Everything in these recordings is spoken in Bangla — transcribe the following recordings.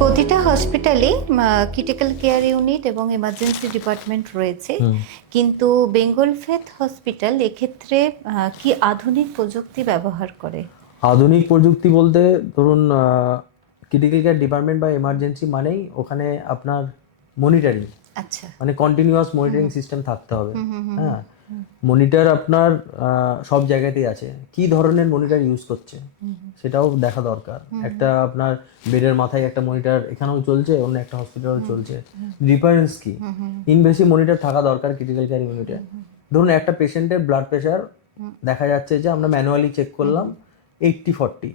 প্রতিটা হসপিটালে ক্রিটিক্যাল কেয়ার ইউনিট এবং এমার্জেন্সি ডিপার্টমেন্ট রয়েছে, কিন্তু বেঙ্গল ফেথ হসপিটাল এক্ষেত্রে কি আধুনিক প্রযুক্তি ব্যবহার করে? আধুনিক প্রযুক্তি বলতে ধরুন ক্রিটিক্যাল কেয়ার ডিপার্টমেন্ট বা এমার্জেন্সি মানেই ওখানে আপনার মনিটরিং, আচ্ছা। মানে কন্টিনিউয়াস মনিটরিং সিস্টেম থাকতে হবে। হ্যাঁ, মনিটর আপনার সব জায়গাতেই আছে, কি ধরনের মনিটর ইউজ করছে সেটাও দেখা দরকার। একটা আপনার বেডের মাথায় একটা মনিটর এখানেও চলছে, অন্য একটা হসপিটালেও চলছে, ডিফারেন্স কি? ইনভেসিভ মনিটর থাকা দরকার ক্রিটিক্যাল কেয়ার ইউনিটে। ধরুন একটা পেশেন্টের ব্লাড প্রেশার দেখা যাচ্ছে যে আমরা ম্যানুয়ালি চেক করলাম 80-40,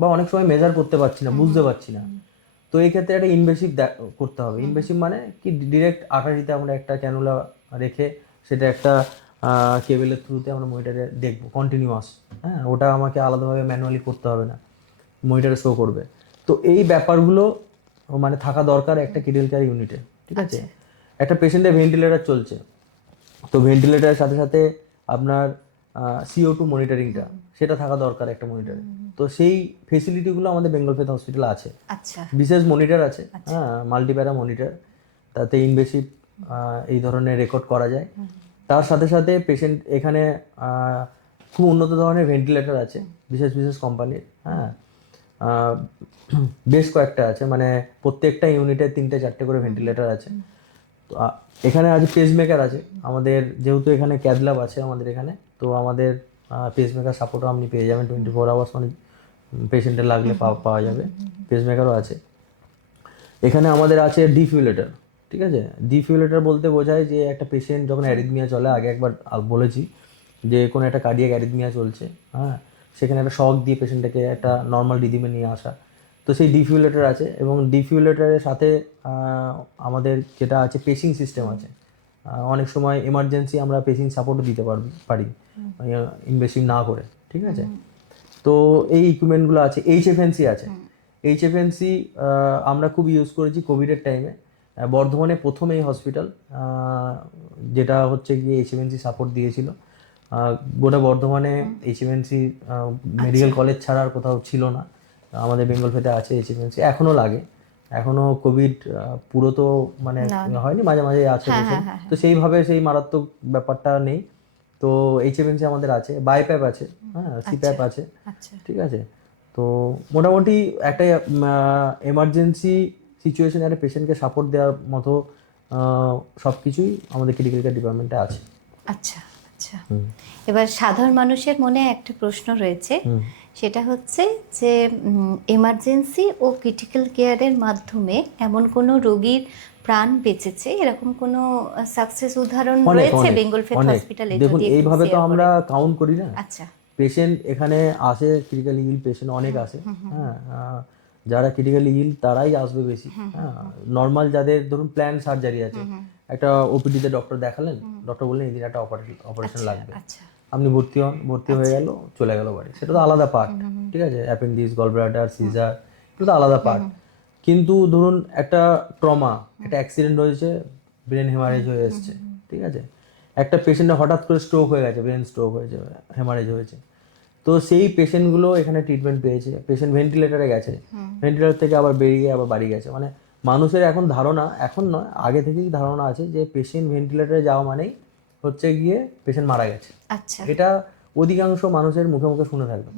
বা অনেক সময় মেজার করতে পারছি না, বুঝতে পারছি না, তো এই ক্ষেত্রে একটা ইনভেসিভ করতে হবে। ইনভেসিভ মানে কি, ডিরেক্ট আঠাশিতে আমরা একটা ক্যানুলা রেখে সেটা একটা কেবেলের থ্রুতে আমরা মনিটরে দেখবো কন্টিনিউয়াস। হ্যাঁ, ওটা আমাকে আলাদাভাবে ম্যানুয়ালি করতে হবে না, মনিটরে শো করবে। তো এই ব্যাপারগুলো মানে থাকা দরকার একটা ক্রিটিক্যাল কেয়ার ইউনিটে। ঠিক আছে, একটা পেশেন্টের ভেন্টিলেটর চলছে, তো ভেন্টিলেটরের সাথে সাথে আপনার CO2 মনিটরিংটা সেটা থাকা দরকার একটা মনিটরে। তো সেই ফেসিলিটিগুলো আমাদের বেঙ্গল ফেথ হসপিটালে আছে। আচ্ছা। বিশেষ মনিটর আছে, হ্যাঁ, মাল্টিপ্যারা মনিটর, তাতে ইনভেসিভ এই ধরনের রেকর্ড করা যায়। তার সাথে সাথে পেশেন্ট এখানে খুব উন্নত ধরনের ভেন্টিলেটর আছে বিশেষ বিশেষ কোম্পানির। হ্যাঁ, বেশ কয়েকটা আছে, মানে প্রত্যেকটা ইউনিটে 3-4টে করে ভেন্টিলেটর আছে। তো এখানে আছে পেসমেকার আছে আমাদের, যেহেতু এখানে ক্যাথল্যাব আছে আমাদের এখানে, তো আমাদের পেসমেকার সাপোর্টও আপনি পেয়ে যাবেন 24 আওয়ার্স, মানে পেশেন্টের লাগলে পাওয়া যাবে। পেসমেকারও আছে এখানে। আমাদের আছে ডিফিউলেটর। ঠিক আছে, ডিফিউলেটর বলতে বোঝায় যে একটা পেশেন্ট যখন অ্যারিথমিয়া চলে, আগে একবার বলেছি যে কোনো একটা কার্ডিয়াক অ্যারিথমিয়া চলছে, হ্যাঁ, সেখানে একটা শক দিয়ে পেশেন্টটাকে একটা নর্মাল রিদিমে নিয়ে আসা, তো সেই ডিফিউলেটর আছে। এবং ডিফিউলেটরের সাথে আমাদের যেটা আছে পেসিং সিস্টেম আছে। অনেক সময় এমার্জেন্সি আমরা পেসিং সাপোর্টও দিতে পারি ইনভেসিভ না করে। ঠিক আছে, তো এই ইকুইপমেন্টগুলো আছে। HFNC আছে। HFNC আমরা খুব ইউজ করেছি কোভিডের টাইমে। বর্ধমানে প্রথম এই হসপিটাল যেটা হচ্ছে গিয়ে HFNC সাপোর্ট দিয়েছিল। গোটা বর্ধমানে HFNC মেডিকেল কলেজ ছাড়া আর কোথাও ছিল না, আমাদের বেঙ্গল ফেথে আছে HFNC, এখনও লাগে। এখনও কোভিড পুরো তো মানে হয়নি, মাঝে মাঝে আছে পেশেন্ট, তো সেইভাবে সেই মারাত্মক ব্যাপারটা নেই। তো HFNC আমাদের আছে, বাইপ্যাপ আছে, হ্যাঁ, সিপ্যাপ আছে। ঠিক আছে, তো মোটামুটি একটা এমার্জেন্সি সিচুয়েশনে একটা পেশেন্টকে সাপোর্ট দেওয়ার মতো সব কিছুই আমাদের ক্রিটিক্যাল কেয়ার ডিপার্টমেন্টে আছে। আচ্ছা আচ্ছা। এবার সাধারণ মানুষের মনে একটা প্রশ্ন রয়েছে, সেটা হচ্ছে যে এমার্জেন্সি ও ক্রিটিক্যাল কেয়ারের মাধ্যমে এমন কোনো রোগীর প্রাণ বেঁচেছে, এরকম কোনো সাকসেস উদাহরণ রয়েছে বেঙ্গল ফেথ হসপিটালে? দেখুন, এইভাবে তো আমরা কাউন্ট করি না। আচ্ছা। পেশেন্ট এখানে আসে, ক্রিটিক্যালি ইল পেশেন্ট অনেক আসে। হ্যাঁ, যারা ক্রিটিক্যালি ইল তারাই আসবে বেশি। হ্যাঁ, নর্মাল যাদের ধরুন প্ল্যান সার্জারি আছে, একটা ওপিডিতে ডক্টর দেখালেন, ডক্টর বললেন এই দিন একটা অপারেশন লাগবে, আপনি ভর্তি হয়ে গেল, চলে গেল বাড়ি, সেটা তো আলাদা পার্ট। ঠিক আছে, অ্যাপেন্ডিক্স, গলব্লাডার, সিজার, এটা তো আলাদা পার্ট। কিন্তু ধরুন একটা ট্রমা, একটা অ্যাক্সিডেন্ট হয়েছে, ব্রেন হেমারেজ হয়ে এসছে, ঠিক আছে, একটা পেশেন্টের হঠাৎ করে স্ট্রোক হয়ে গেছে, ব্রেন স্ট্রোক হয়েছে, হেমারেজ হয়েছে, তো সেই পেশেন্টগুলো এখানে ট্রিটমেন্ট পেয়েছে। পেশেন্ট ভেন্টিলেটারে গেছে, ভেন্টিলেটর থেকে আবার বেরিয়ে আবার বাড়ি গেছে। মানে মানুষের এখন ধারণা, এখন নয় আগে থেকেই ধারণা আছে যে পেশেন্ট ভেন্টিলেটারে যাওয়া মানেই হচ্ছে গিয়ে পেশেন্ট মারা গেছে। আচ্ছা। এটা অধিকাংশ মানুষের মুখে মুখে শুনে থাকবে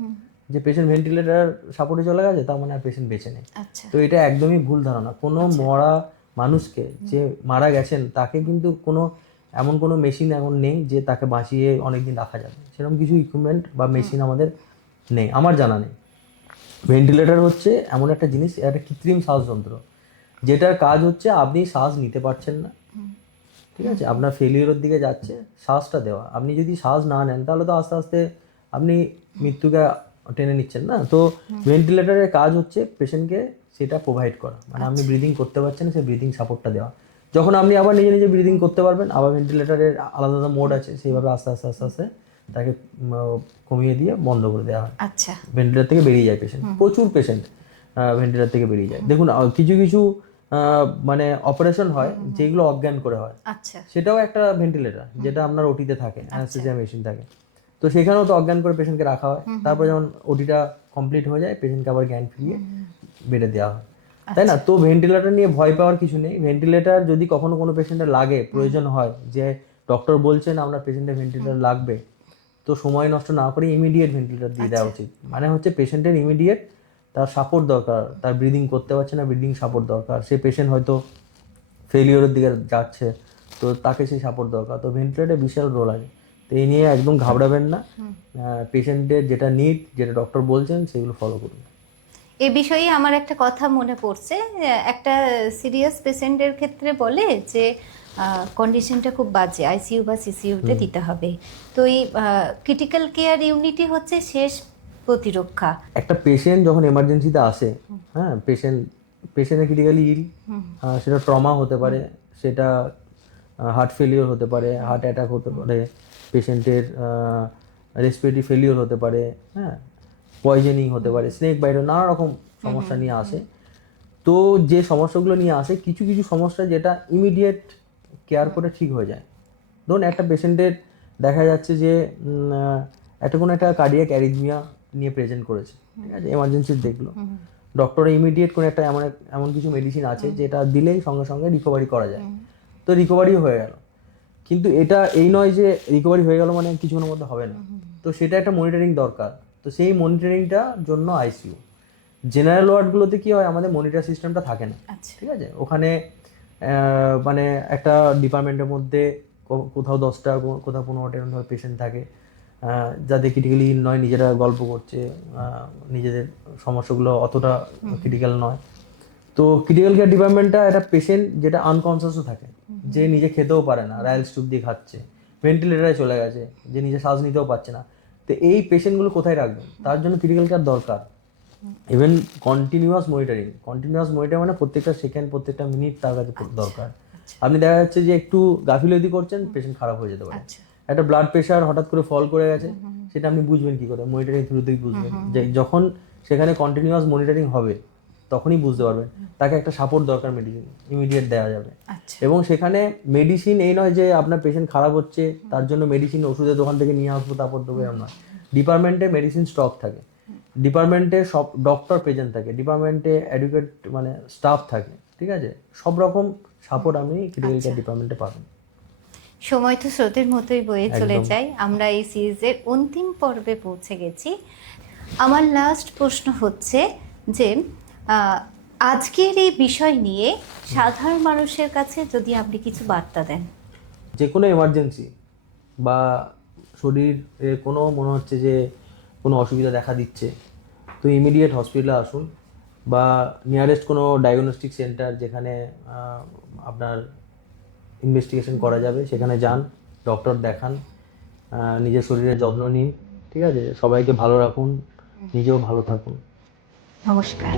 যে পেশেন্ট ভেন্টিলেটার সাপোর্টে চলে গেছে, তার মানে আর পেশেন্ট বেঁচে নেই। তো এটা একদমই ভুল ধারণা। কোনো মরা মানুষকে, যে মারা গেছেন, তাকে কিন্তু কোনো এমন কোনো মেশিন এখন নেই যে তাকে বাঁচিয়ে অনেকদিন রাখা যাবে, সেরকম কিছু ইকুইপমেন্ট বা মেশিন আমাদের নেই, আমার জানা নেই। ভেন্টিলেটর হচ্ছে এমন একটা জিনিস, একটা কৃত্রিম শ্বাসযন্ত্র, যেটার কাজ হচ্ছে আপনি শ্বাস নিতে পারছেন না, ঠিক আছে, আপনার ফেলিওরের দিকে যাচ্ছে, শ্বাসটা দেওয়া। আপনি যদি শ্বাস না নেন তাহলে তো আস্তে আস্তে আপনি মৃত্যুকে টেনে নিচ্ছেন না। তো ভেন্টিলেটরের কাজ হচ্ছে পেশেন্টকে সেটা প্রোভাইড করা, মানে আপনি ব্রিদিং করতে পারছেন, সেই ব্রিদিং সাপোর্টটা দেওয়া। যখন আপনি আবার নিজে নিজে ব্রিদিং করতে পারবেন, আবার ভেন্টিলেটরের আলাদা আলাদা মোড আছে, সেইভাবে আস্তে আস্তে আস্তে আস্তে তাকে কমিয়ে দিয়ে বন্ধ করে দেওয়া হয়। আচ্ছা। ভেন্টিলেটর থেকে বেরিয়ে যায় পেশেন্ট, প্রচুর পেশেন্ট ভেন্টিলেটর থেকে বেরিয়ে যায়। দেখুন, কিছু কিছু মানে অপারেশন হয় যেগুলো অজ্ঞান করে হয়, সেটাও একটা ভেন্টিলেটর, যেটা আপনার ওটিতে থাকে, অ্যানেস্থেসিয়া মেশিন থাকে, তো সেখানেও তো অজ্ঞান করে পেশেন্টকে রাখা হয়। তারপর যখন ওটিটা কমপ্লিট হয়ে যায়, পেশেন্টকে আবার জ্ঞান ফিরিয়ে বেডে দেওয়া হয়। তাই না? তো ভেন্টিলেটর নিয়ে ভয় পাওয়ার কিছু নেই। ভেন্টিলেটর যদি কখনো কোনো পেশেন্টের লাগে, প্রয়োজন হয় যে ডক্টর বলছেন আপনার পেশেন্টের ভেন্টিলেটর লাগবে, তো সময় নষ্ট না করে ইমিডিয়েট ভেন্টিলেটর দিয়ে দেওয়া উচিত। মানে হচ্ছে পেশেন্টের ইমিডিয়েট তার সাপোর্ট দরকার, তার ব্রিদিং করতে পারছে না, ব্রিদিং সাপোর্ট দরকার, সে পেশেন্ট হয়তো ফেলিওরের দিকে যাচ্ছে, তো তাকে সেই সাপোর্ট দরকার। তো ভেন্টিলেটরে বিশাল রোল আছে। তো এই নিয়ে একদম ঘাবড়াবেন না, পেশেন্টের যেটা নিড, যেটা ডক্টর বলছেন সেগুলো ফলো করুন। এ বিষয়ে আমার একটা কথা মনে পড়ছে, একটা সিরিয়াস পেশেন্টের ক্ষেত্রে বলে যে কন্ডিশনটা খুব বাজে, আইসিইউ বা সিসিইউতে দিতে হবে। তো এই ক্রিটিক্যাল কেয়ার ইউনিটই হচ্ছে শেষ প্রতিরক্ষা। একটা পেশেন্ট যখন এমার্জেন্সিতে আসে, হ্যাঁ, পেশেন্টের ক্রিটিক্যালি ইল, সেটা ট্রমা হতে পারে, সেটা হার্ট ফেলিওর হতে পারে, হার্ট অ্যাটাক হতে পারে, পেশেন্টের রেসপিরেটরি ফেলিওর হতে পারে, হ্যাঁ, পয়জনিং হতে পারে, স্নেক বাইট, নানা রকম সমস্যা নিয়ে আসে। তো যে সমস্যাগুলো নিয়ে আসে, কিছু কিছু সমস্যা যেটা ইমিডিয়েট কেয়ার করে ঠিক হয়ে যায়। ধরুন একটা পেশেন্টের দেখা যাচ্ছে যে কোনো একটা কার্ডিয়াক অ্যারিথমিয়া নিয়ে প্রেজেন্ট করেছে, ঠিক আছে, এমার্জেন্সি দেখলো, ডক্টর ইমিডিয়েট কোনো একটা এমন কিছু মেডিসিন আছে যেটা দিলেই সঙ্গে সঙ্গে রিকভারি করা যায়, তো রিকভারিও হয়ে গেল। কিন্তু এটা এই নয় যে রিকভারি হয়ে গেল মানে কিছুক্ষণের মধ্যে হবে না, তো সেটা একটা মনিটরিং দরকার। তো সেই মনিটরিংটার জন্য আইসিইউ। জেনারেল ওয়ার্ডগুলোতে কি হয়, আমাদের মনিটর সিস্টেমটা থাকে না, ঠিক আছে। ওখানে মানে একটা ডিপার্টমেন্টের মধ্যে কোথাও 10টা, কোথাও 15টা এরকম পেশেন্ট থাকে, যাদের ক্রিটিক্যালি নয়, নিজেরা গল্প করছে, নিজেদের সমস্যাগুলো অতটা ক্রিটিক্যাল নয়। তো ক্রিটিক্যাল কেয়ার ডিপার্টমেন্টটা একটা পেশেন্ট যেটা আনকনসিয়াসও থাকে, যে নিজে খেতেও পারে না, রায়াল স্টুপ দিয়ে খাচ্ছে, ভেন্টিলেটারে চলে গেছে, যে নিজে শ্বাস নিতেও পারছে না, তো এই পেশেন্টগুলো কোথায় রাখবেন? তার জন্য ক্রিটিক্যাল কেয়ার দরকার। ইভেন কন্টিনিউয়াস মনিটরিং মানে প্রত্যেকটা সেকেন্ড, প্রত্যেকটা মিনিট তার কাছে দরকার। আপনি দেখা যাচ্ছে যে একটু গাফিলতি করছেন, পেশেন্ট খারাপ হয়ে যেতে পারে। একটা ব্লাড প্রেশার হঠাৎ করে ফল করে গেছে, সেটা আপনি বুঝবেন কি করে? মনিটরিং থ্রুতেই বুঝবেন। যে যখন সেখানে কন্টিনিউয়াস মনিটরিং হবে তখনই বুঝতে পারবেন তাকে একটা সাপোর্ট দরকার, মেডিসিন ইমিডিয়েট দেওয়া যাবে। এবং সেখানে মেডিসিন এই নয় যে আপনার পেশেন্ট খারাপ হচ্ছে তার জন্য মেডিসিন ওষুধের দোকান থেকে নিয়ে আসবো তারপর দেবো, এরকম নয়। ডিপার্টমেন্টে মেডিসিন স্টক থাকে, ডিপার্টমেন্টে সব ডক্টর প্রেজেন্ট থাকে, ডিপার্টমেন্টে এডুকেট মানে স্টাফ থাকে, ঠিক আছে, সব রকম সাপোর্ট আপনি ক্রিটিক্যাল কেয়ার ডিপার্টমেন্টে পাবেন। সময় তো স্রোতের মতোই বয়ে চলে যায়, আমরা এই সিরিজের অন্তিম পর্বে পৌঁছে গেছি। আমার লাস্ট প্রশ্ন হচ্ছে যে আজকের এই বিষয় নিয়ে সাধারণ মানুষের কাছে যদি আপনি কিছু বার্তা দেন। যে কোনো এমার্জেন্সি বা শরীরে কোনো মনে হচ্ছে যে কোনো অসুবিধা দেখা দিচ্ছে, তো ইমিডিয়েট হসপিটালে আসুন, বা নিয়ারেস্ট কোনো ডায়াগনস্টিক সেন্টার যেখানে আপনার ইনভেস্টিগেশন করা যাবে সেখানে যান, ডক্টর দেখান, নিজের শরীরের যত্ন নিন, ঠিক আছে, সবাইকে ভালো রাখুন, নিজেও ভালো থাকুন। নমস্কার।